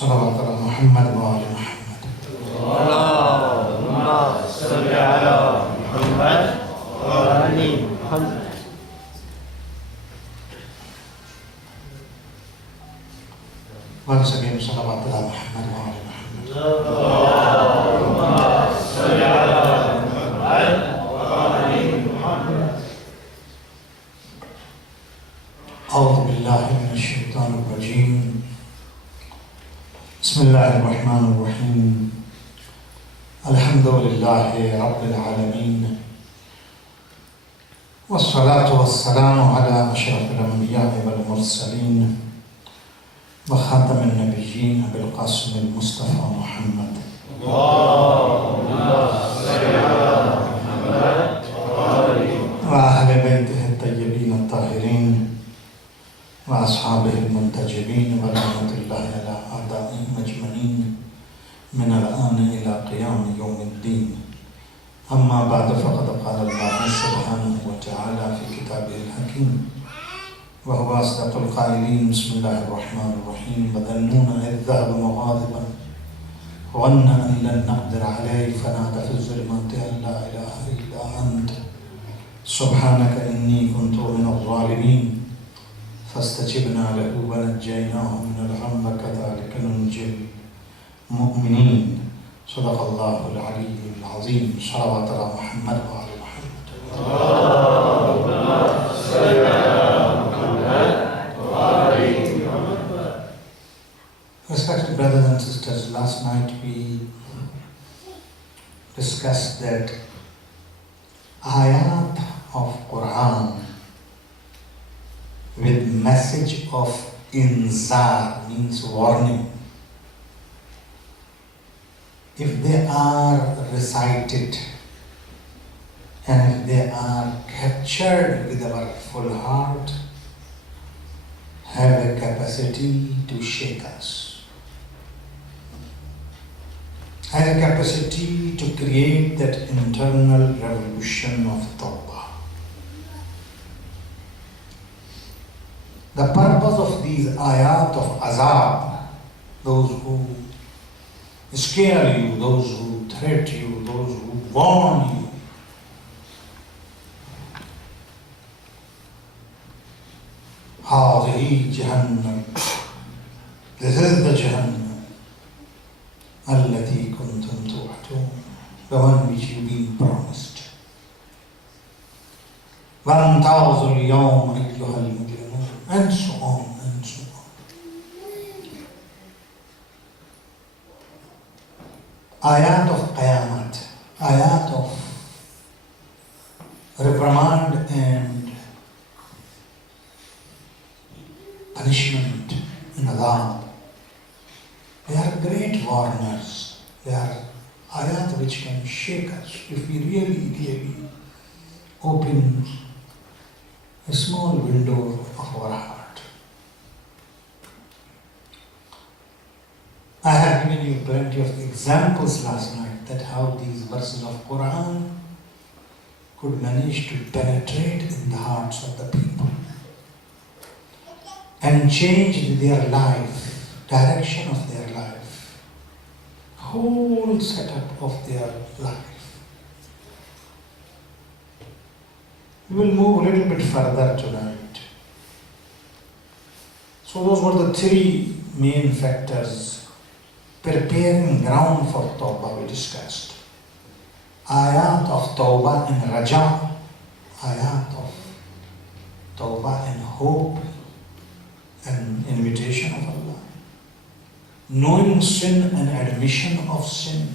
صلوات على محمد وآل محمد. اللهم صل على محمد وآل محمد. Once again, صلوات على محمد وآل محمد. اللهم صل على محمد وآل محمد. أعوذ بالله من الشيطان الرجيم. بسم الله الرحمن الرحيم. الحمد لله رب العالمين، والصلاة والسلام على أشرف الأنبياء والمرسلين وخاتم النبيين أبي القاسم المصطفى محمد. اللهم صل على محمد وآل محمد. وأهل بيته الطيبين الطاهرين وأصحابه المنتجبين، ولعنة الله على أعدائهم أجمعين من الآن إلى قيام يوم الدين. أما بعد، فقد قال الله سبحانه وتعالى في كتابه الحكيم وهو أصدق القائلين: بسم الله الرحمن الرحيم. وظنون إذ ذهب مغاضبا ظن أن لن نقدر عليه فنادى في الظلمات أن لا إله إلا أنت سبحانك إني كنت من الظالمين فاستجبنا له ونجيناه من الغم كذلك ننجي المؤمنين. صدق الله العلي العظيم. صلوات على محمد وآل محمد. اللهم صل على محمد وآل محمد. Respected brothers and sisters, last night we discussed that ayat of Quran with message of inzar, means warning. If they are recited and if they are captured with our full heart, have a capacity to shake us, has a capacity to create that internal revolution of tawbah. The purpose of these ayat of azab, those who scare you, those who threat you, those who warn you, هذه جهنم, this is the Jahannam التي كنتم توعدون, the one which you've been promised. وامتازوا اليوم أيها المجرمون, and so on and so on. Ayat of Qayamat, ayat of reprimand and punishment and adab. They are great warners. They are ayat which can shake us if we really open a small window of our heart. I have given you plenty of examples last night that how these verses of Quran could manage to penetrate in the hearts of the people and change their life, direction of their life, whole setup of their life. We will move a little bit further tonight. So those were the three main factors preparing ground for Tawbah we discussed. Ayat of Tawbah and Raja, ayat of Tawbah and hope and invitation of Allah. Knowing sin and admission of sin,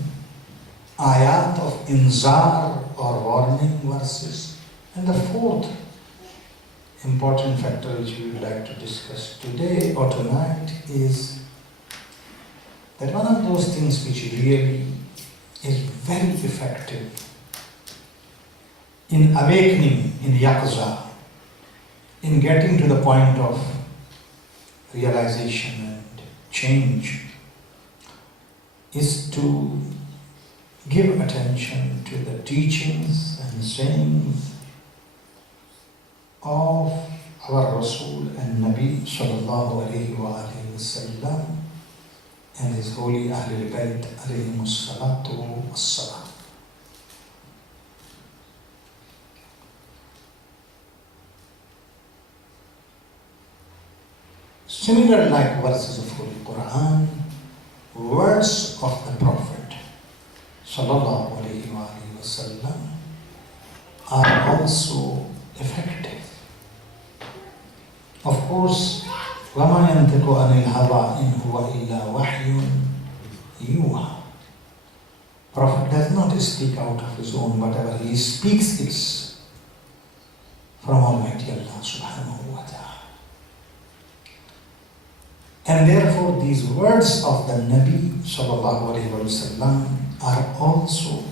ayat of inzar or warning verses. And the fourth important factor which we would like to discuss today or tonight is that one of those things which really is very effective in awakening, in yaqza, in getting to the point of realization and change, is to give attention to the teachings and sayings of our Rasul and Nabi sallallahu alayhi wa sallam and his holy Ahlul Bayt alayhimus salatu wassalam. Similar like verses of Holy Quran, words of the Prophet sallallahu alayhi wa sallam are also effective. Of course, وَمَا يَنْتِقُ عَنِ الْهَوَىٰ إِنْ هُوَ إِلَّا وَحْيٌ يُوحَىٰ. Prophet does not speak out of his own, whatever he speaks is from Almighty Allah subhanahu wa ta'ala. And therefore these words of the Nabi sallallahu alayhi wa sallam are also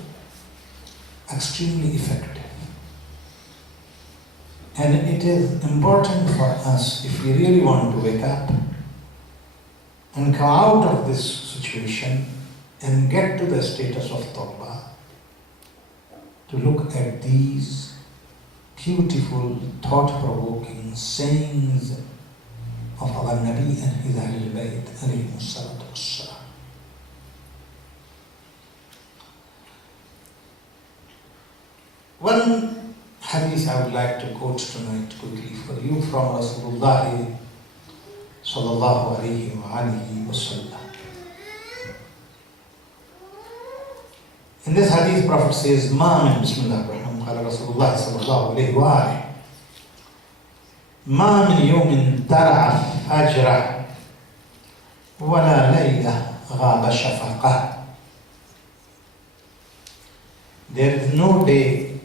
extremely effective. And it is important for us, if we really want to wake up and come out of this situation and get to the status of tawbah, to look at these beautiful, thought-provoking sayings of our Nabi and his Ahlul Bayt alayhimus salatu wassalam. One hadith I would like to quote tonight quickly for you from Rasulullah sallallahu alayhi wa alihi wa sallam. In this hadith, Prophet says, "Ma min Bismillah ar-Rahman qala Rasulullah sallallahu alayhi wa alihi ما من يوم ترعى فجرة ولا ليلة غاب شفقة." There is no day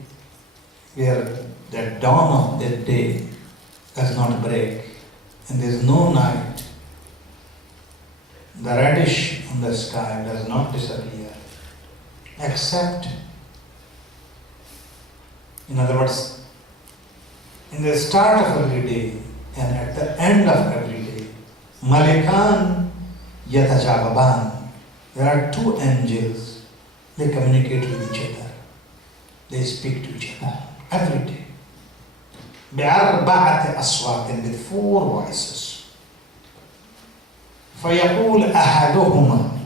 where the dawn of that day does not break, and there is no night. The reddish on the sky does not disappear, except, in other words, in the start of every day and at the end of every day, Malikan Yatajababan. There are two angels, they communicate with each other. They speak to each other every day. بأربعة أصوات, with four voices. فيقول أحدهما,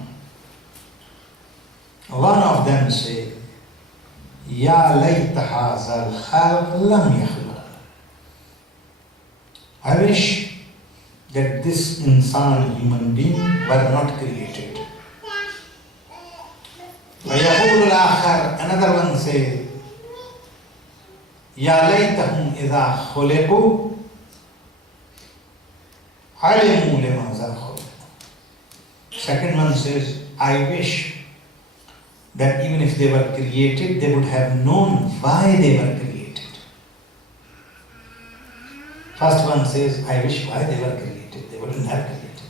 one of them say, يا ليت هذا الخلق لم يخلق. I wish that this insan, human being, were not created. ويقول الآخر, another one says, يا ليتهم إذا خلقوا علموا لماذا خلقوا. Second one says, I wish that even if they were created, they would have known why they were created. First one says, I wish why they were created. They wouldn't have created.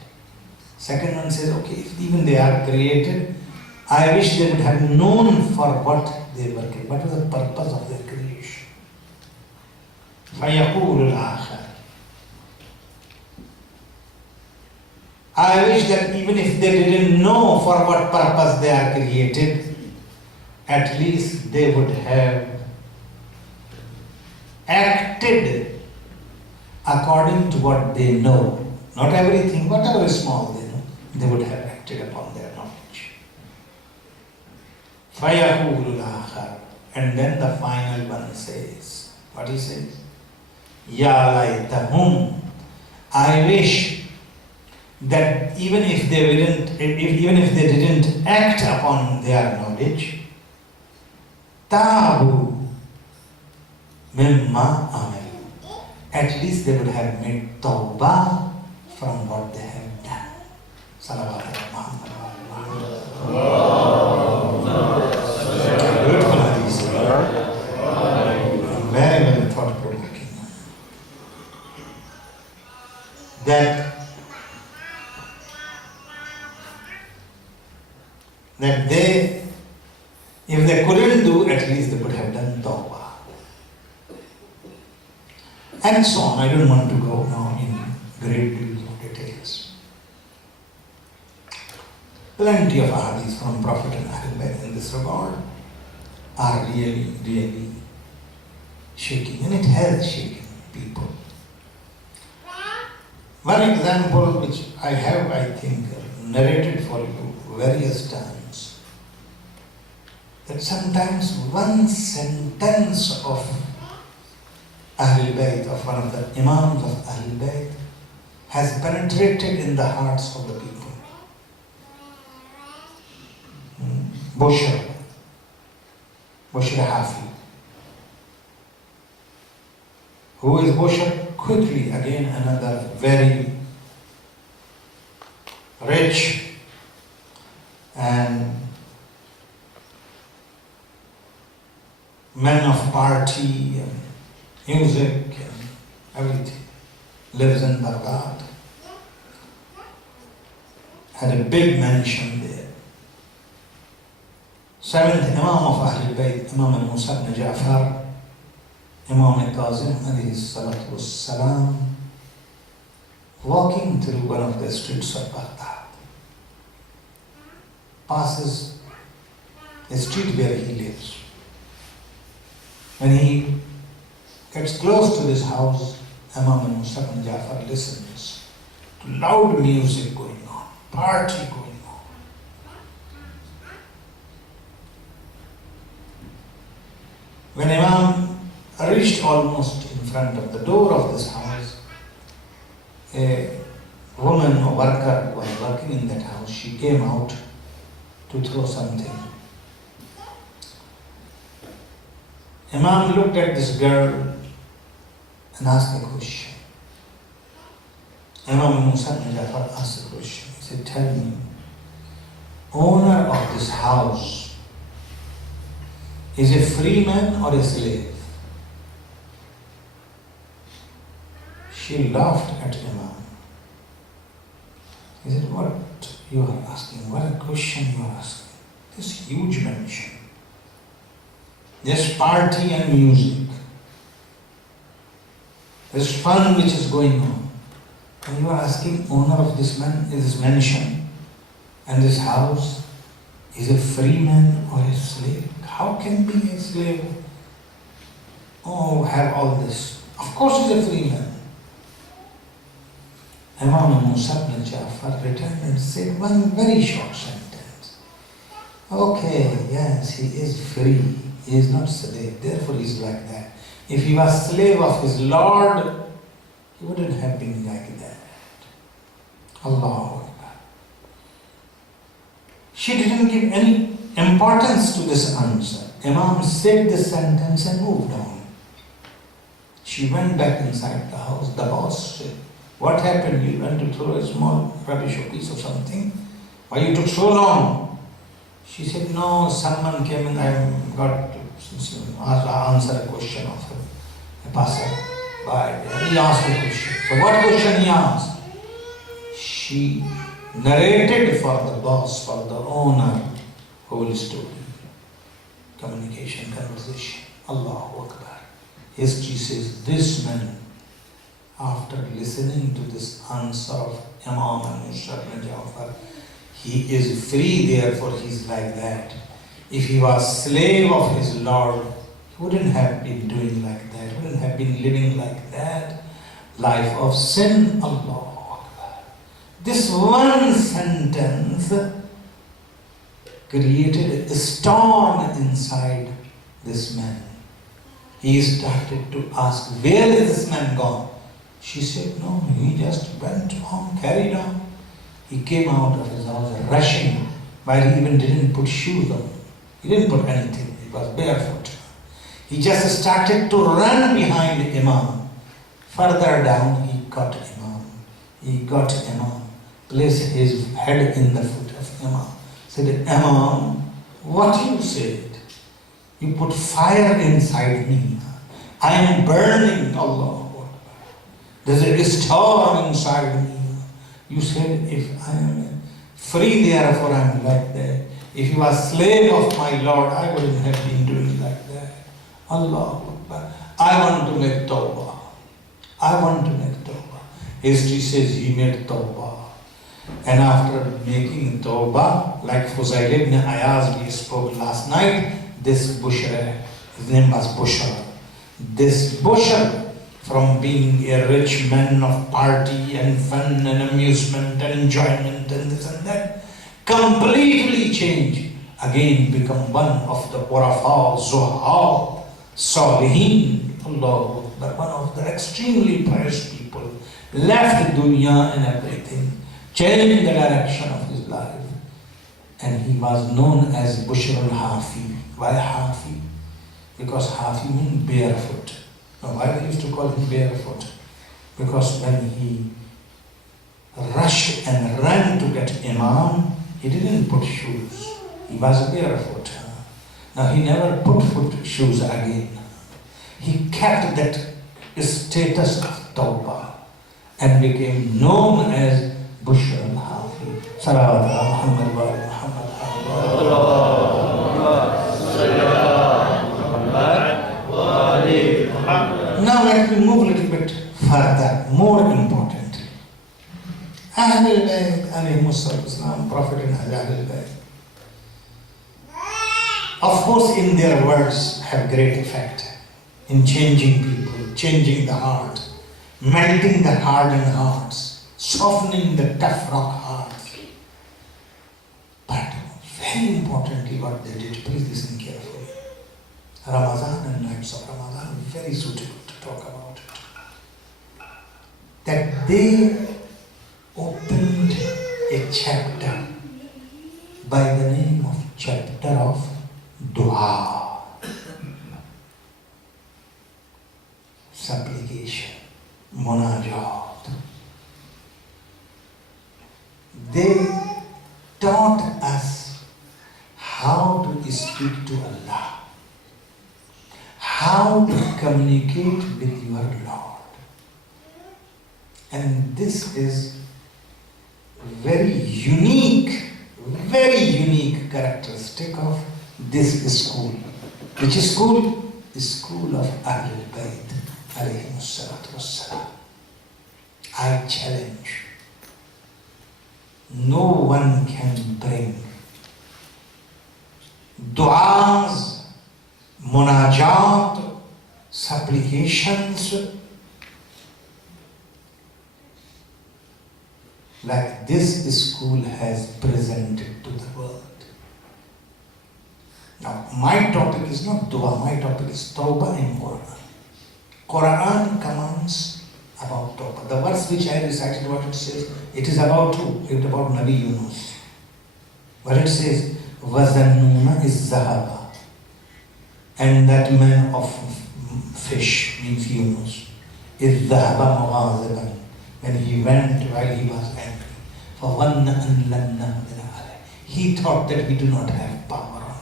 Second one says, okay, if even they are created, I wish they would have known for what they were created. What was the purpose of their creation? فَيَقُولُ الْآخَرُ, I wish that even if they didn't know for what purpose they are created, at least they would have acted according to what they know. Not everything, whatever is small they know, they would have acted upon their knowledge. فَيَقُولُ الْآخَرُ, and then the final one says, what he says? يَا لَيْتَهُمْ, I wish that even if they didn't act upon their knowledge, تَابُوا مِمَّا عَمِلُوا, at least they would have made tawbah from what they have done. Salawat Muhammad. Beautiful hadith. Very, very thought-provoking. That they, if they couldn't do, at least they would have done tawbah. And so on. I don't want to go now in great deals of details. Plenty of hadiths from Prophet and Ahlul Bayt in this regard are really, really shaking, and it has shaken people. One example which I have, I think, narrated for you various times that sometimes one sentence of Ahlul Bayt, of one of the Imams of Ahlul Bayt, has penetrated in the hearts of the people. Bushr Hafi. Who is Bushr? Quickly, again another very rich and man of party and music and everything. Lives in Baghdad. Had a big mansion there. Seventh Imam of Ahlul Bayt, Imam al-Musa ibn Ja'far, Imam al-Kazim alayhi salatu was-salam, walking through one of the streets of Baghdad, passes a street where he lives. When he gets close to this house, Imam al-Musa ibn Ja'far listens to loud music going on, party going on. When Imam reached almost in front of the door of this house, a woman or worker who was working in that house, she came out to throw something. Imam looked at this girl and asked a question. Imam Musa ibn Ja'far asked a question. He said, tell me, owner of this house is a free man or a slave? She laughed at Imam. He said, what you are asking? What a question you are asking. This huge mansion. There's party and music. There's fun which is going on. And you are asking owner of this mansion and this house is a free man or a slave? How can be a slave? Oh, have all this. Of course he's a free man. Imam Musa ibn Ja'far returned and said one very short sentence. Okay, yes, he is free. He is not slave. Therefore he is like that. If he was slave of his Lord, he wouldn't have been like that. Allahu Akbar. She didn't give any importance to this answer. Imam said this sentence and moved on. She went back inside the house. The boss said, what happened? You went to throw a small rubbish or piece of something? Why you took so long? She said, no, someone came and I got to answer a question of a passer. He asked a question. So what question he asked? She narrated for the boss, for the owner, whole story. Communication, conversation. Allahu Akbar. History says this man, after listening to this answer of Imam al-Musa ibn Ja'far, he is free, therefore he is like that. If he was slave of his Lord, he wouldn't have been doing like that, wouldn't have been living like that. Life of sin, Allahu Akbar. This one sentence created a storm inside this man. He started to ask, where is this man gone? She said, no, he just went on, carried on. He came out of his house rushing, while he even didn't put shoes on. He didn't put anything, he was barefoot. He just started to run behind Imam. Further down, he got Imam, placed his head in the foot of Imam. Said, Imam, what you said? You put fire inside me. I am burning, Allah. There's a storm inside me. You said, if I am free, therefore I am like that. If you are slave of my Lord, I wouldn't have been doing like that. Allah Akbar. I want to make tawbah. I want to make tawbah. History says he made tawbah. And after making tawbah, like Fuzail ibn Ayaz we spoke last night, this Bushr, his name was Bushr. This Bushr, from being a rich man of party and fun and amusement and enjoyment and this and that, completely change, again become one of the Urafa, Zuhal, Salihin, Allah, one of the extremely pious people, left dunya and everything, changed the direction of his life. And he was known as Bushr al-Hafi. Why Hafi? Because Hafi means barefoot. Now why they used to call him barefoot? Because when he rushed and ran to get Imam, he didn't put shoes. He was barefoot. Now he never put shoes again. He kept that status of Tawbah and became known as Bushr al-Hafi. Salawat ala Muhammad wa ala Muhammad. Now let me move a little bit further, more important. Ahlul Bayt, alayhimus salam, Prophet and Ahlul Bayt. Of course, in their words have great effect in changing people, changing the heart, melting the hardened hearts, softening the tough rock hearts. But very importantly, what they did, please listen carefully. Ramadan and nights of Ramadan are very suitable to talk about it. That they opened a chapter by the name of chapter of Dua, supplication, munajat. They taught us how to speak to Allah, how to communicate with your Lord. And this is very unique characteristic of this school. Which school? The school of Ahlul Bayt, alayhimus salatu wassalam. I challenge, no one can bring du'as, munajat, supplications like this school has presented to the world. Now, my topic is not dua, my topic is Tawbah in Quran. Quran commands about Tawbah. The verse which I recited, what it says, it is about who? It is about Nabi Yunus. What it says, وَذَنُّونَ إِذْ and that man of fish, means Yunus, إِذْ ذَهَبَ مُغَاضِبًا, when he went while he was angry. فَظَنَّ أَنْ لَنْ نَقْدِرَ عَلَيْهِ, he thought that we do not have power on him.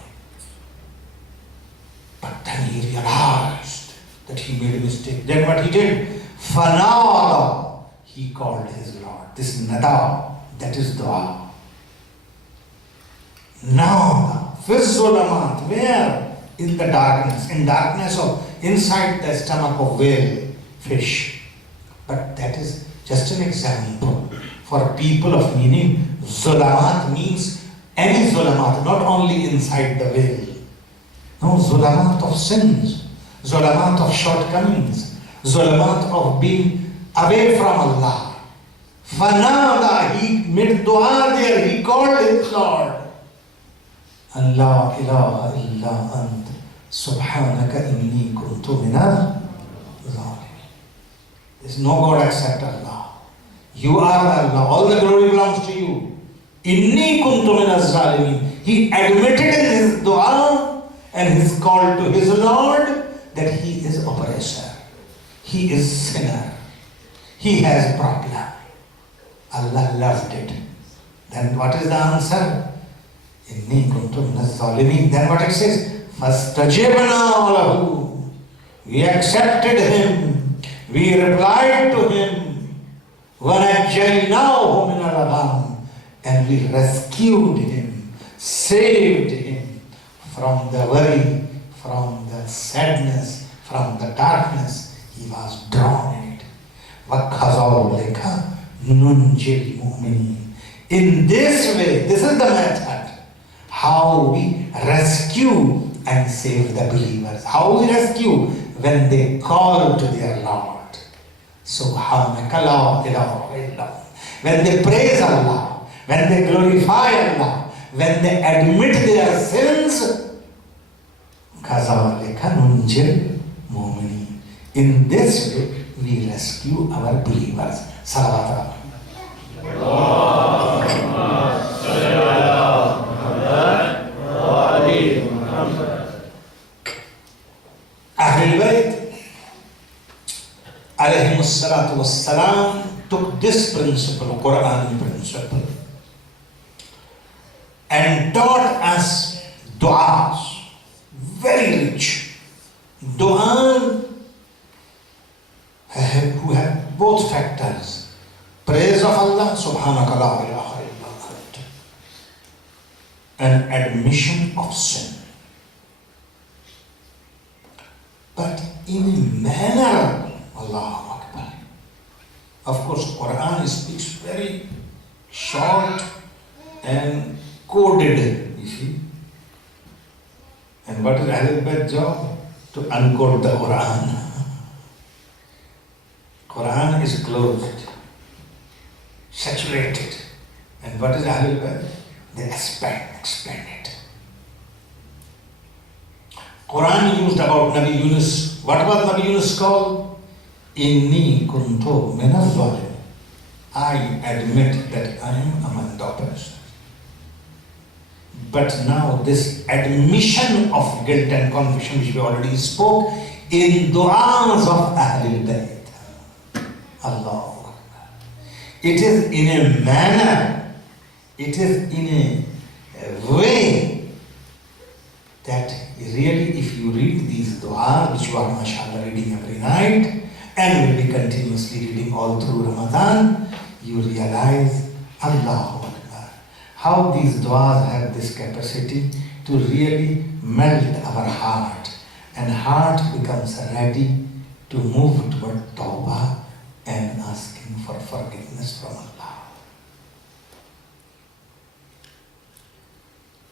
But then he realized that he made a mistake. Then what he did? فَنَارَ, he called his Lord. This nada, that is dua. Now, Fizzulamat, where? In the darkness. In darkness or inside the stomach of whale, fish. But that is just an example. For people of meaning, Zulamat means any Zulamat, not only inside the whale. No, Zulamat of sins, Zulamat of shortcomings, Zulamat of being away from Allah. Fanada, he made dua there, he called his Lord. And la ilaha illa ant, subhanaka inni kuntu minal zalimin. There is no God except Allah. You are Allah, all the glory belongs to you. Inni kuntu minal zalimin. He admitted in his dua and his call to his Lord that he is oppressor, he is sinner, he has problem. Allah loved it. Then what is the answer? Inni kuntu minaz zalimin. Then what it says? Fastajibna lahu. We accepted him. We replied to him. وَنَجَّيْنَاهُ مِنَ الْغَمِّ. And we rescued him, saved him from the worry, from the sadness, from the darkness. He was drawn in it. وَكَذَلِكَ نُنْجِي الْمُؤْمِنِينَ. In this way, this is the method, how we rescue and save the believers. How we rescue? When they call to their Lord. Subhanaka la ilaha illa. When they praise Allah, when they glorify Allah, when they admit their sins, كَذَلِكَ نُنْجِي الْمُؤْمِنِينَ. In this way, we rescue our believers. Salawat. Ahlul Bayt alayhimus salatu wassalam took this principle, Quran principle, and taught us du'as, very rich. Dua who have both factors, praise of Allah, subhanaka la ilaha illa anta, and admission of sin. But in a manner, Allahu Akbar. Of course, Quran speaks very short and coded, you see. And what is Ahlul Bayt's job? To uncode the Quran. Quran is closed, saturated. And what is Ahlul Bayt? They expand it. Quran used about Nabi Yunus. What was Nabi Yunus called? Inni kuntu minaz zalimin. I admit that I am among the oppressed. But now this admission of guilt and confession, which we already spoke, in du'as of Ahlul Bayt. Allah. It is in a manner, it is in a way that really, if you read these du'as, which you are mashallah reading every night, and will be continuously reading all through Ramadan, you realize, Allahu Akbar, how these du'as have this capacity to really melt our heart, and heart becomes ready to move toward tawbah and asking for forgiveness from Allah.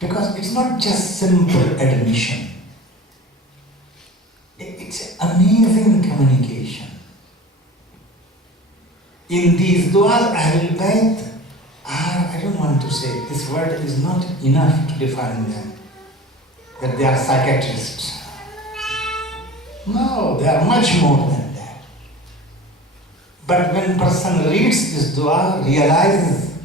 Because it's not just simple admission. It's amazing communication. In these du'as, Ahlul Bayt are, I don't want to say, this word is not enough to define them, that they are psychiatrists. No, they are much more than that. But when person reads this dua, realizes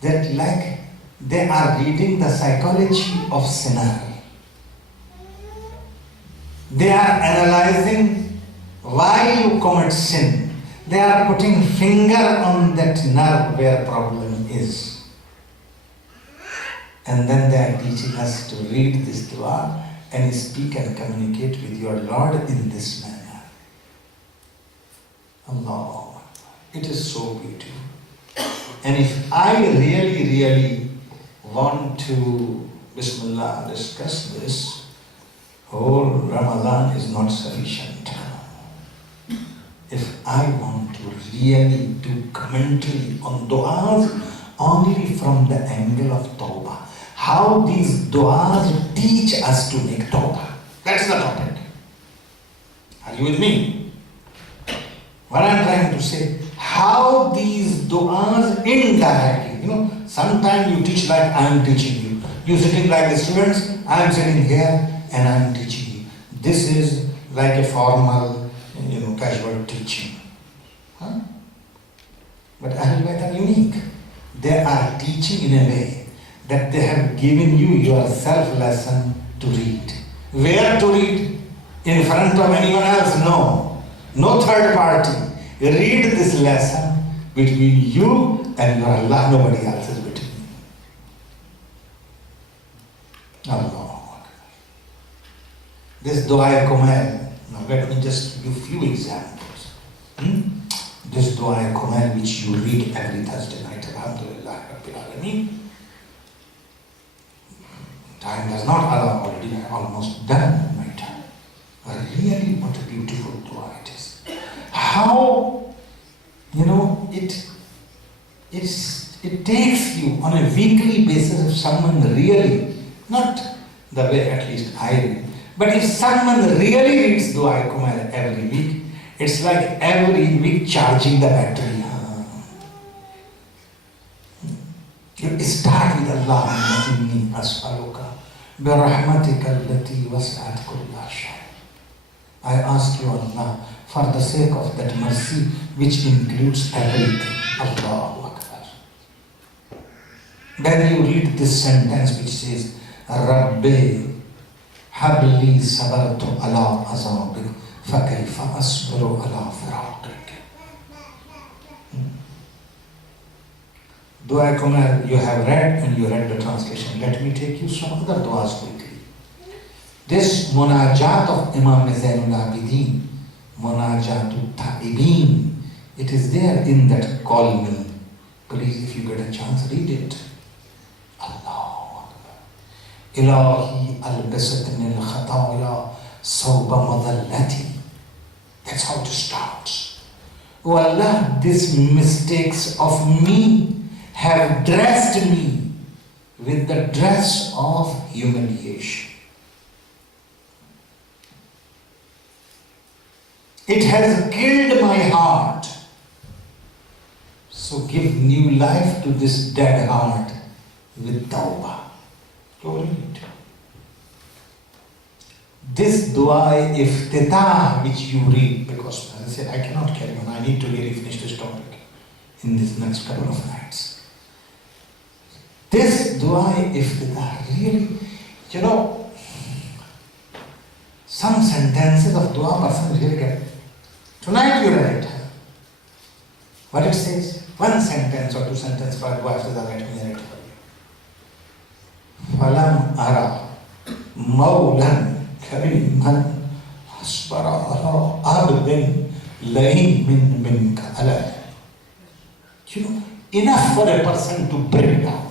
that like they are reading the psychology of sinner. They are analyzing why you commit sin. They are putting finger on that nerve where problem is. And then they are teaching us to read this dua and speak and communicate with your Lord in this manner. Allah, it is so beautiful. And if I really want to, Bismillah, discuss this, whole Ramadan is not sufficient. If I want to really do commentary on du'as only from the angle of tawbah, how these du'as teach us to make tawbah. That's the topic. Are you with me? What I'm trying to say, how these du'as indirectly, sometimes you teach like I'm teaching you. You sitting like the students, I'm sitting here and I'm teaching you. This is like a formal, casual teaching. Huh? But Ahlul Bayt are unique. They are teaching in a way that they have given you your self-lesson to read. Where to read? In front of anyone else? No. No third party. Read this lesson between you and your Allah. Nobody else is between you. Allah. This Dua Kumail. Now let me just give you a few examples. This Dua Kumail which you read every Thursday night. Alhamdulillah Rabbil Alameen. Time does not allow, already almost done my time. But really what a beautiful dua it is. How, it takes you on a weekly basis if someone really, not the way at least I read, but if someone really reads Dua Kumail every week, it's like every week charging the battery. You start with read Allahumma inni as'aluka bi rahmatika allati was'at kulla shay. I ask you, Allah, for the sake of that mercy which includes everything. Allahu Akbar. Then you read this sentence which says, Rabbi habli sabartu ala azabik fakayfa asbiru ala firaqik. Dua Kumar, you have read and you read the translation. Let me take you some other duas quickly. This munajat of Imam Zainul Abidin, Munajatul Ta'ibin, it is there in that call me. Please, if you get a chance, read it. Allahu Akbar. Ilahi albasatni al-khataya sawba madallati. That's how it starts. Oh Allah, these mistakes of me have dressed me with the dress of humiliation. It has killed my heart. So give new life to this dead heart with tawbah. Go read. This dua iftitah which you read, because as I said, I cannot carry on. I need to really finish this topic in this next couple of nights. This dua iftitah, really, you know, some sentences of dua person really get. Tonight you read it. What it says? One sentence or two sentences for dua iftitah, let me read it for you. Falam ara mawlan kariman asbara ala abdin lain minka alay. You know, enough for a person to break down.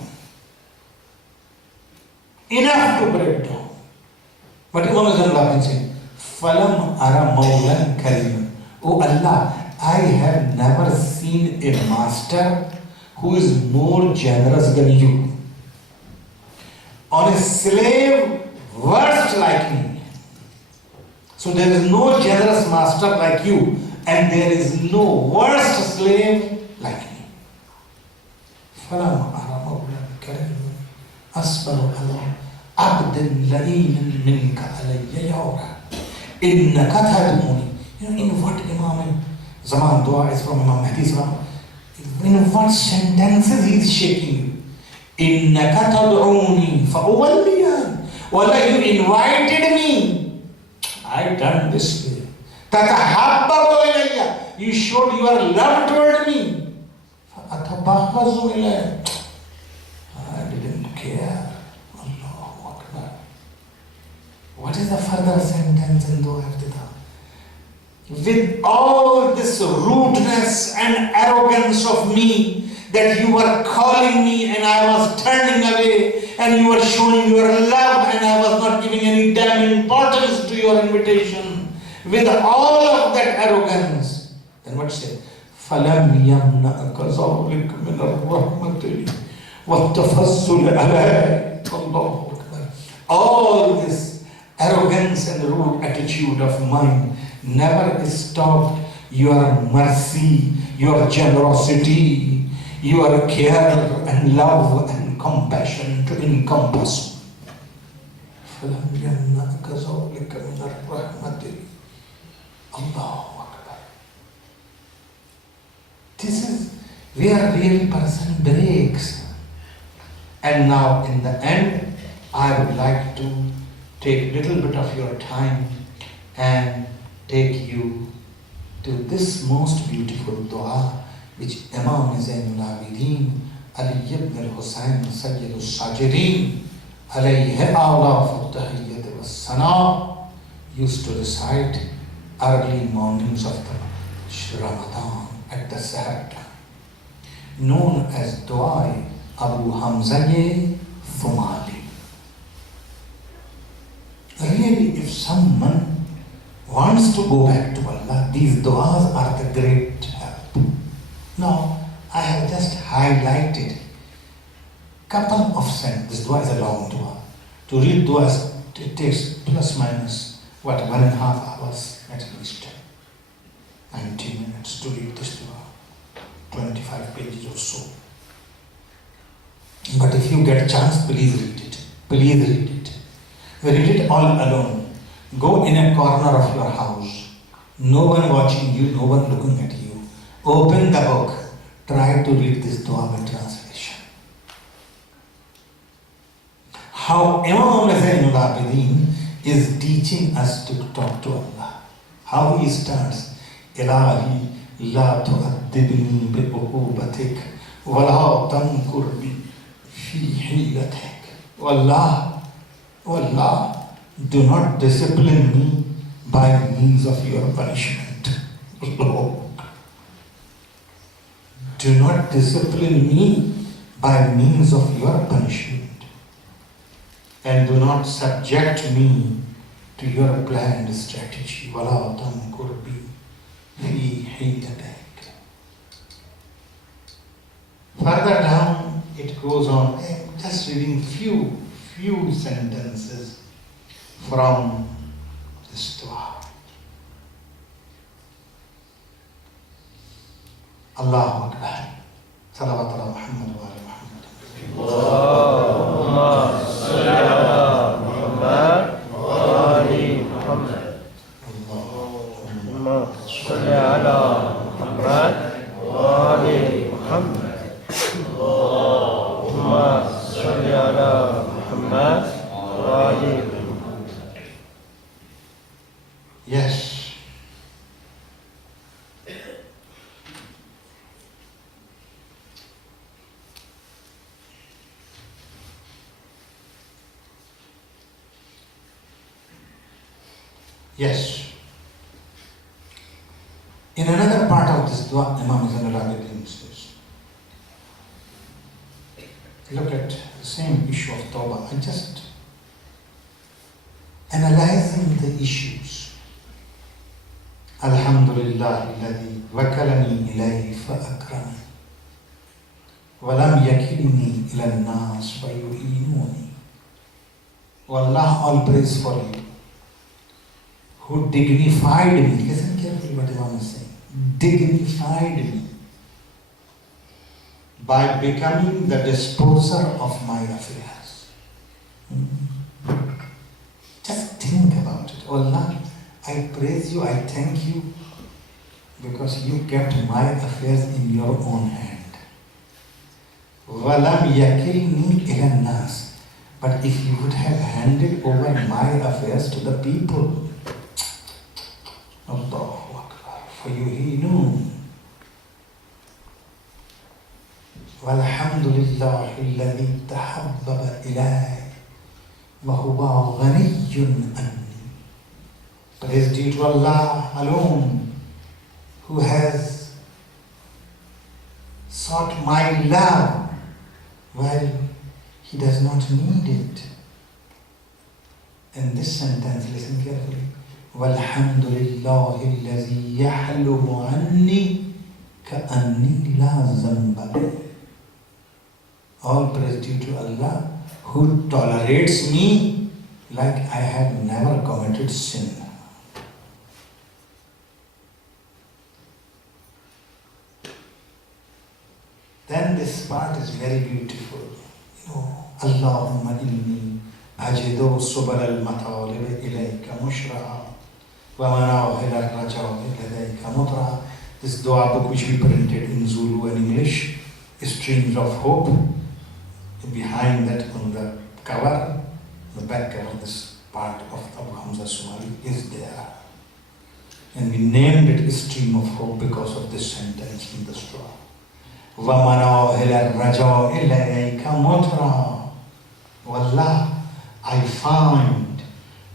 Enough to break down. But Imam Zainul Abidin saying, Falam ara mawlan kariman. Oh Allah, I have never seen a master who is more generous than you. On a slave worst like me. So there is no generous master like you, and there is no worst slave like me. فَلَمْ أَرَ مَوْلًا كَرِيمًا أَصْبَرُ عَلَىٰ عَبْدٍ لَئِيمٍ مِنْكَ عَلَيَّ يَوْرًا إِنَّكَ تَدْعُونِي. You know, in what Imam Zaman Dua is from Imam Mahdi's Ram. In what sentences he is shaking you. إِنَّكَ تَدْعُونِي فَأُوَلِّيًا. Wallah, you invited me. I done this way. تَتَحَبَّبُ إِلَيَّ. You showed your love toward me. فَأَتَبَغَّزُ إِلَيَّ. I didn't care. Allahu Akbar. What is the further sentence in Dua Iftitah? With all this rudeness and arrogance of me, that you were calling me and I was turning away, and you were showing your love and I was not giving any damn importance to your invitation. With all of that arrogance, then what say? فَلَمْ يَمْنَأَكَ ذَلِكَ مِنَ الرَّحْمَةِ وَالتَّفَضُّلِ عَلَيْهِ. Allahu Akbar. All this arrogance and rude attitude of mine never stopped your mercy, your generosity, your care and love and compassion to encompass. فَلَمْ يَمْنَأَكَ ذَلِكَ مِنَ الرَّحْمَةِ. Allahu Akbar. This is where real person breaks. And now in the end, I would like to take a little bit of your time and take you to this most beautiful dua which Imam Zainul Abidin Ali ibn al-Husayn Sayyid al-Sajidin alayhi a'la fi-tahiyyat was-sana used to recite early mornings of the Ramadan at the Sahar time, known as Dua Abu Hamza Thumali. Really, if someone wants to go back to Allah, these du'as are the great help. Now, I have just highlighted couple of sentences. This dua is a long dua. To read duas, it takes plus minus, 1.5 hours at least. 90 minutes to read this dua. 25 pages or so. But if you get a chance, please read it. Please read it. Read it all alone. Go in a corner of your house. No one watching you, no one looking at you. Open the book. Try to read this dua with translation. How Imam Zainul Abidin is teaching us to talk to Allah. How he starts. Ilahi la tu'addibni bi uqubatik wa la tankur bi fi hilatik. Wallah, Wallah, do not discipline me by means of your punishment. Lord. Do not discipline me by means of your punishment. And do not subject me to your planned strategy. وَلَا تَمْكُرْ بِي فِي حِيلَتِكَ. Further down it goes on, just reading few sentences from this dua. Allahu Akbar. Salawat ala Muhammad wa ala Muhammad. Allahumma salli ala Muhammad wa ali Muhammad. Allahumma salli ala Muhammad wa ali Muhammad. Allahumma salli ala Muhammad wa ali Muhammad. Yes. Yes. In another part of this dua, Imam Zainul Abidin says, look at the same issue of Tawbah and just analyzing the issues. Alhamdulillah alladhi wakalani ilayhi fa akrami wa lam yakilni ila an-nas fa yu'inuni. Wallah, all praise for you, who dignified me. Listen carefully what Imam is saying. Dignified me by becoming the disposer of my affairs. Just think about it. Oh Allah, I praise you, I thank you because you kept my affairs in your own hand. وَلَمْ يَكِلْنِي إِلَى النَّاسِ. But if you would have handed over my affairs to the people, Allahu Akbar, فَيُهِينُونَ. وَالْحَمْدُ لِلَّهِ الَّذِي تَحَبَّبَ إِلَيْهِ وَهُوَ غَنِيٌّ عَنِّي. Praise due to Allah alone, who has sought my love while He does not need it. In this sentence, listen carefully. وَالْحَمْدُ لِلَّهِ الَّذِي يَحْلُمُ عَنِّي كَأَنِّي لَا ذَنْبَ لِي. All praise due to Allah, who tolerates me like I have never committed sin. Then this part is very beautiful. Allahumma inni ajidu subal al-matalib ilayka mushra'a wa mana'uhil al-raja'u ilayka mutra'a. This dua book which we printed in Zulu and English, Streams of Hope. Behind that on the cover, the back cover, this part of Abu Hamza Somali is there. And we named it Stream of Hope because of this sentence in the dua. وَمَنَوْهِلَ الرَّجَوْ إِلَيْكَ مُطْرًا. Wallah, I find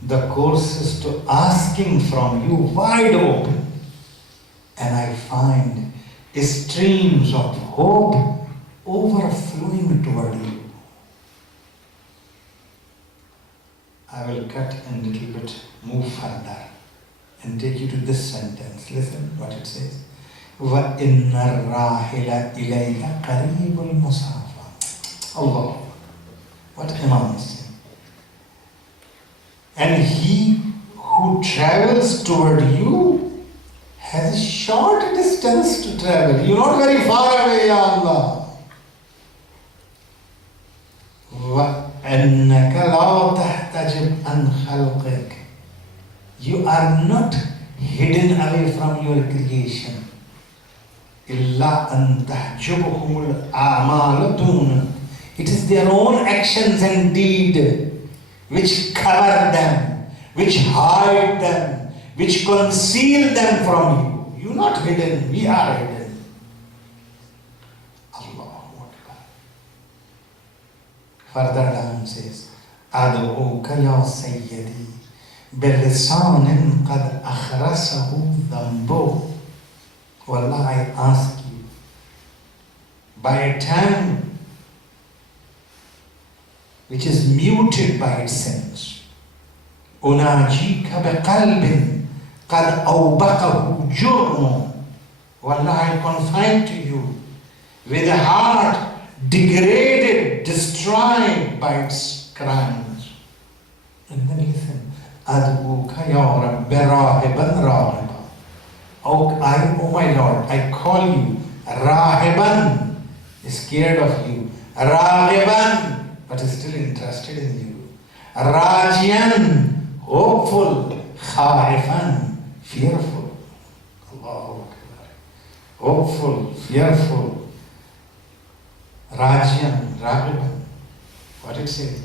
the courses to asking from you wide open, and I find streams of hope overflowing toward you. I will cut and little bit move further and take you to this sentence. Listen what it says. وَإِنَّ الرَّاحِلَ إِلَيْكَ قَرِيبُ الْمُسَافَةِ. Allah. What Imam is saying. And he who travels toward you has a short distance to travel. You're not very far away, Ya Allah. وَأَنَّكَ لَا تَحْتَجِبْ عَنْ خَلْقِكَ. You are not hidden away from your creation. إِلَّا أَن تَحْجُبُهُمُ الْأَعْمَالُ دُونَ. It is their own actions and deed which cover them, which hide them, which conceal them from you. You are not hidden, we are hidden. Allahu Akbar. Further down says, أَدْعُوكَ يَا سَيِّدِي بِلِسَانٍ قَدْ أَخْرَسَهُ ذَنْبُهُ. Wallah, I ask you, by a tongue which is muted by its sins, أُنَاجِيكَ بِقَلْبٍ قَدْ أَوْبَقَهُ جُرْمٌ. Wallah, I confide to you with a heart degraded, destroyed by its crimes. And then listen, أَدْعُوكَ يَا رَبِّ رَاهِبًا رَاغِبًا. Oh my Lord, I call you Rahiban, scared of you, Raghiban, but still interested in you, Rajian, hopeful, Khaifan, fearful. Allahu Akbar. Hopeful, fearful, Rajian, Raghiban. What it says?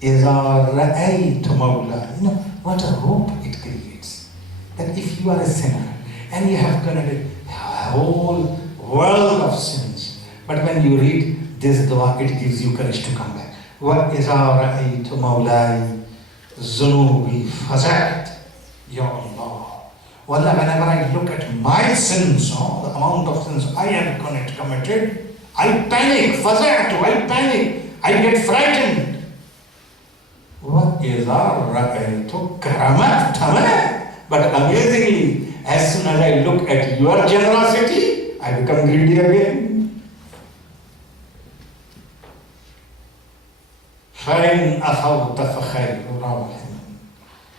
إِذَا رَأَيْتُ مَوْلَى. You know, what a hope it creates. That if you are a sinner, and you have committed a whole world of sins, but when you read this dua, it gives you courage to come back. وَإِذَا رَأَيْتُ مَوْلَاي ذُنُوبِي فَزَعْتُ. Ya Allah. Wallah, whenever I look at my sins, the amount of sins I have committed, I panic. فَزَعْتُ, I panic. I get frightened. وَإِذَا رَأَيْتُ كَرَمَتْ. But amazingly, as soon as I look at your generosity, I become greedy again. فَإِنْ أَخَوْتَ فَخَيْرُ رَاحِمٍ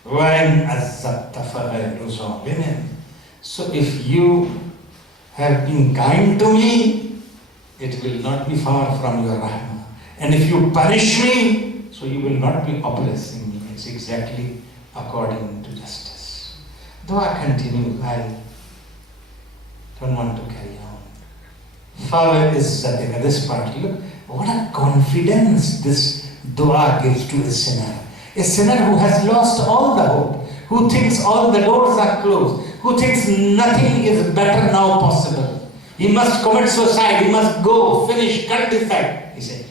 وَإِنْ أَزَّبْتَ فَغَيْرُ ظَالِمٍ. So if you have been kind to me, it will not be far from your rahmah. And if you punish me, so you will not be oppressing me. It's exactly according to justice. Dua continues. I don't want to carry on. Fawad is this part. Look, what a confidence this dua gives to a sinner. A sinner who has lost all the hope, who thinks all the doors are closed, who thinks nothing is better now possible. He must commit suicide, he must go, finish, cut this side. He said,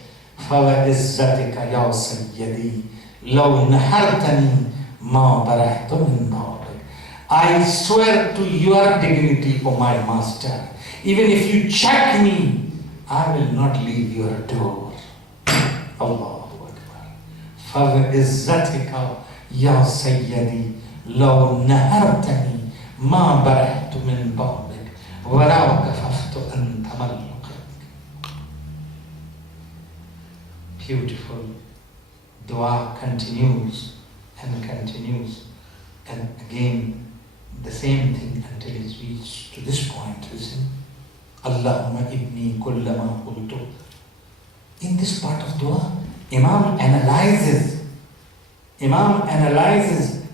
فَوَإِزَّتِكَ يَا سَيِّدِي لَوْ نَحَرْتَنِي مَا بَرَحْتُ مِنْ بَابِكَ. I swear to your dignity, O my master, even if you check me, I will not leave your door. Allahu Akbar. فَوَإِزَّتِكَ يَا سَيِّدِي لَوْ نَحَرْتَنِي مَا بَرَحْتُ مِنْ بَابِكَ وَلَوْ كَفَفْتُ أَنْ تَمَلُّقِكَ. Beautiful. Dua continues and continues, and again the same thing until it reaches to this point. Listen, Allahumma ibni kullama qultu. In this part of dua, Imam analyzes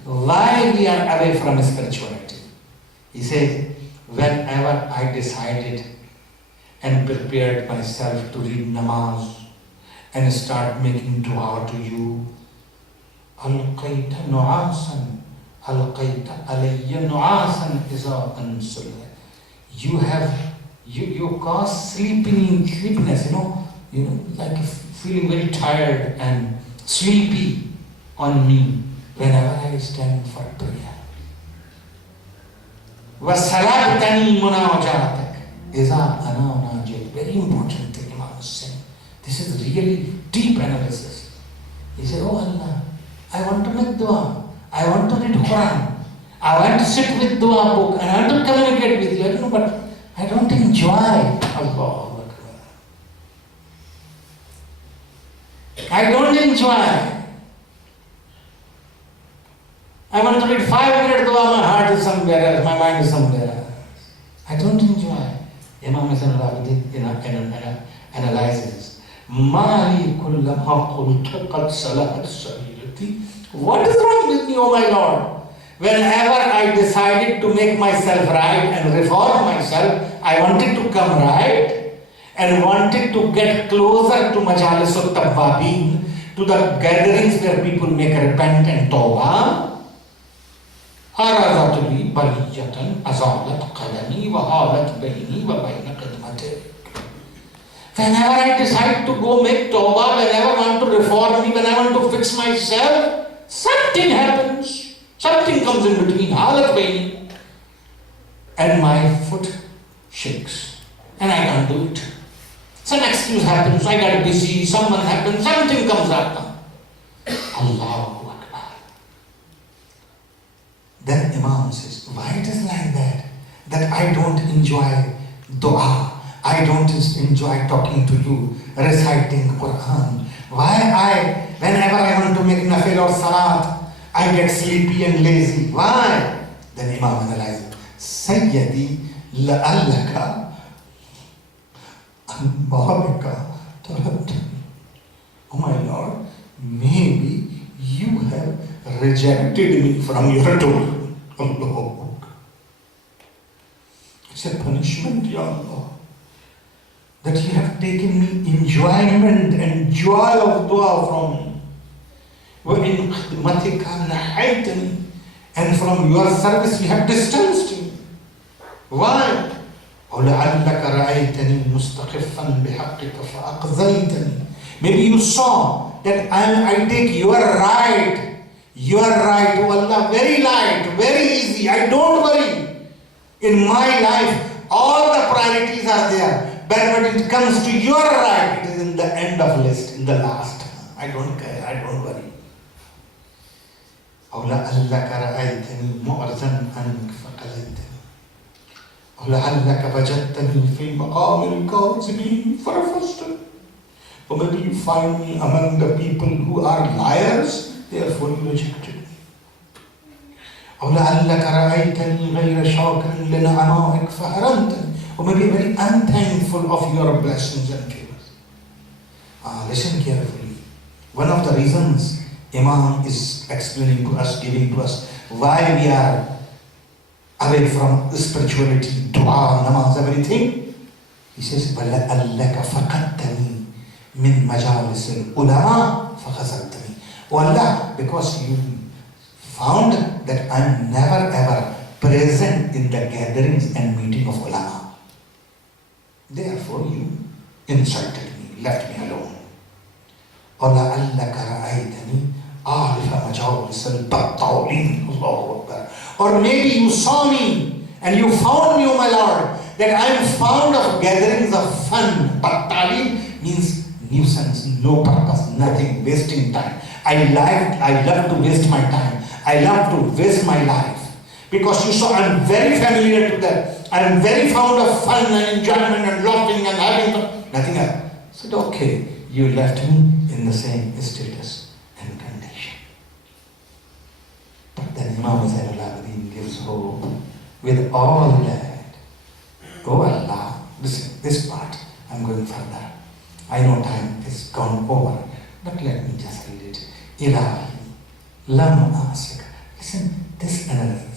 why we are away from spirituality. He says, whenever I decided and prepared myself to read namaz and start making dua to you, alqaita nu'asan, alqaita alayya nu'asan iza ansul. You cause sleepiness, you know, like feeling very tired and sleepy on me whenever I stand for prayer. وَسَلَابْتَنِي مُنَاوَجَاتَكَ إِذَا أَنَا نَاجِلْ. Very important thing Imam is saying. This is really deep analysis. He said, oh Allah, I want to make dua. I want to read Quran. I want to sit with dua book and I want to communicate with you. I don't know, but I don't enjoy Allah. I don't enjoy. I want to read 5 minutes dua, my heart is somewhere else, my mind is somewhere else. I don't enjoy. Imam Hasan al-Abidin analyzes. Mali kullama qultu qad salahat sarirati. What is wrong with me, O my Lord? Whenever I decided to make myself right and reform myself, I wanted to come right and wanted to get closer to Majalis al-Tawwabin, to the gatherings where people make repent and tawbah. أرادت لي بلية أزالت قدمي وحالت بيني وبين قدمتك. Whenever I decide to go make tawbah, whenever I want to reform me, when I want to fix myself, something happens. Something comes in between, halat baini, and my foot shakes and I can't do it. Some excuse happens, I got busy, someone happens, something comes up. Allahu Akbar. Then Imam says, why it is like that? That I don't enjoy dua, I don't enjoy talking to you, reciting Quran. Why whenever I want to make nafil or salat, I get sleepy and lazy. Why? Then Imam analyzes, Sayyidi la'allaka an babika taratani. Oh my Lord, maybe you have rejected me from your door. Allah. It's a punishment, Ya Allah, that you have taken me enjoyment and joy of dua from me. وَإِنْ خِدْمَتِكَ نَحَيْتَنِي, and from your service you have distanced me. Why? وَلَعَلَّكَ رَأَيْتَنِي مُسْتَخِفًا بِحَقِّكَ فَأَقْضَيْتَنِي. Maybe you saw that I take your right, oh Allah, very light, very easy. I don't worry. In my life, all the priorities are there. But when it comes to your right, it is in the end of list, in the last. I don't care, I don't worry. أو لعلك رأيتني معرضا عنك فقلدتني أو لعلك وجدتني في مقام الكاذبين فرفضتني. Or maybe you find me among the people who are liars, therefore you rejected me. أو لعلك رأيتني غير شاكر لنعمائك فحرمتني. Or maybe very unthankful of your blessings and favors. Listen carefully. One of the reasons Imam is explaining to us, giving to us why we are away from spirituality, dua, namaz, everything. He says, وَلَأَلَّكَ فَقَدْتَنِي مِنْ مَجَالِسِ الْعُلَمَاءِ فَخَزَلْتَنِي. Oh Allah, because you found that I'm never ever present in the gatherings and meeting of ulama. Therefore you insulted me, left me alone. وَلَعَلَّكَ رَأَيْتَنِي أَعْرِفَ مَجَالِسَ الْبَطَّالِينَ. Allahu Akbar. Or maybe you saw me and you found me, O my Lord, that I am fond of gatherings of fun. Battali means nuisance, no purpose, nothing, wasting time. I love to waste my time. I love to waste my life. Because you saw I'm very familiar to that. I am very fond of fun and enjoyment and laughing and having fun. Nothing else. I said, okay, you left me in the same status and condition. But then Imam Zainul Abidin gives hope with all that. Oh Allah, listen, this part, I'm going further. I know time is gone over, but let me just read it. Ilahi, lam asik. Listen, this analysis.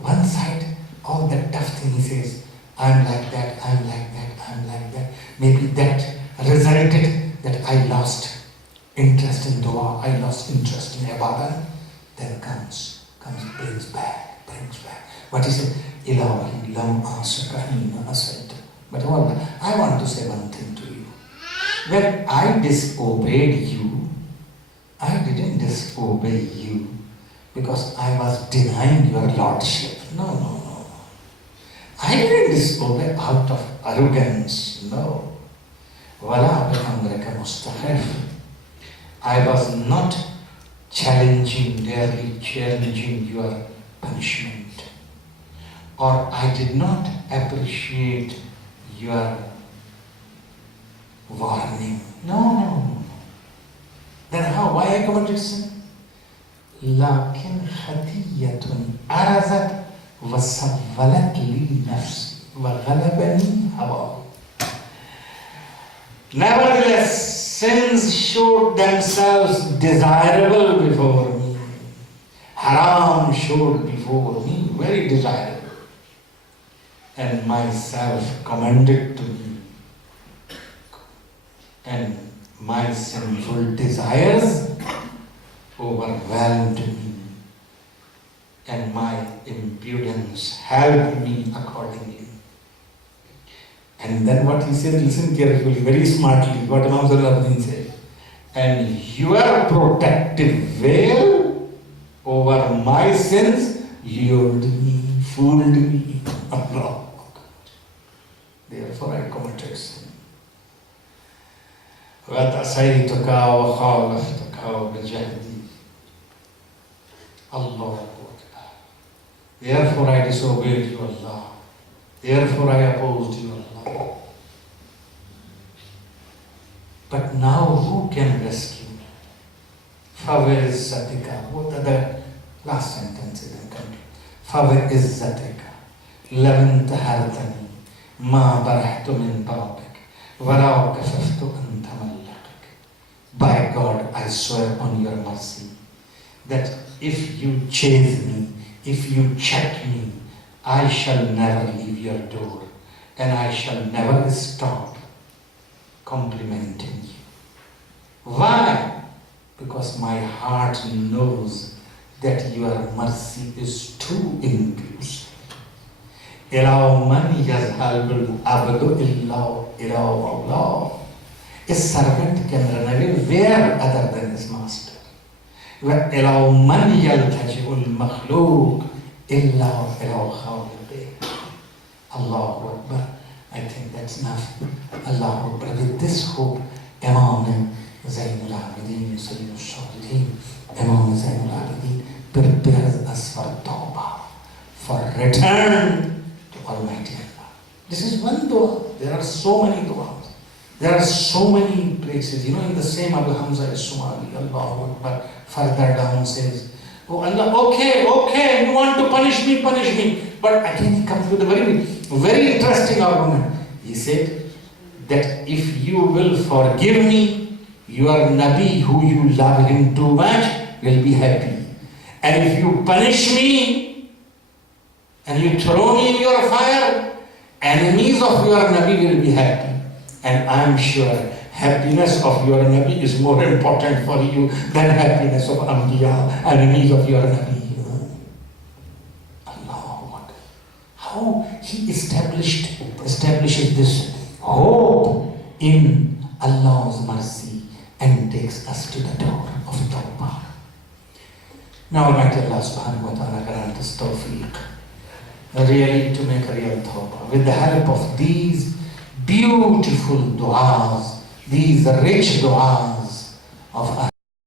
One side, all that tough thing he says, I'm like that, I'm like that, I'm like that. Maybe that resulted that I lost interest in dua, I lost interest in ibadah. Then brings back. What he said, Ilahi lam asika hina asayta. But Allah, I want to say one thing to you. When I disobeyed you, I didn't disobey you because I was denying your lordship. No. I didn't disobey out of arrogance. No. Wala bi'amrika mustakhif. I was not challenging your punishment. Or I did not appreciate your warning. No. Then how? Why I committed sin? Lakin khatiyatun arazat wasawwalat li nafsi wa ghalabani hawa. Nevertheless, sins showed themselves desirable before me. Haram showed before me, very desirable. And myself commended to me. And my sinful desires overwhelmed me. And my impudence helped me accordingly. And then what he said, listen carefully, very smartly, what Imam Zalaluddin said. And your protective veil over my sins lured me, fooled me. Allah. Therefore I committed sin. وَتَعْصَيْتُكَ وَخَالَفْتُكَ وَبِجَهْدِي. Allah. Therefore I disobeyed you, Allah. Therefore I opposed you, Allah. But now who can rescue me? فَوَإِزَّتِكَ. What are the last sentences in country? فَوَإِزَّتِكَ لَمْ تَهَرْتَنِي مَا بَرَحْتُ مِنْ بَابِكَ وَلَوْ كَفَفْتُ أَنْ تَمَلَّقِكَ. By God, I swear on your mercy that if you chase me, if you check me, I shall never leave your door and I shall never stop complimenting you. Why? Because my heart knows that your mercy is too inclusive. إِلَىٰ مَنْ يَذْهَبُ الْعَبْدُ إِلَّا إِلَىٰ اللَّهِ. A servant can run away where other than his master. وَإِلَىٰ مَنْ يَلْتَجِئُ الْمَخْلُوقُ إِلَّا إِلَىٰ خَالِقِهِ. Allahu Akbar. I think that's enough. Allahu Akbar. With this hope, Imam Zainul Abidin, Sayyid al-Salihin, Imam Zainul Abidin prepares us for Tawbah, for return to Almighty Allah. This is one dua. There are so many duas. There are so many places. You know, in the same Abu Hamza al-Sumali, Allahu Akbar, further down says, oh Allah, okay, you want to punish me, punish me. But again he comes with a very interesting argument. He said that if you will forgive me, your Nabi who you love him too much will be happy. And if you punish me and you throw me in your fire, enemies of your Nabi will be happy. And I am sure happiness of your Nabi is more important for you than happiness of Anbiya, enemies of your Nabi. Allah, how he establishes this hope in Allah's mercy and takes us to the door of Tawbah. Now Almighty Allah subhanahu wa ta'ala grant us tawfiq really to make a real Tawbah with the help of these beautiful du'as, these rich du'as of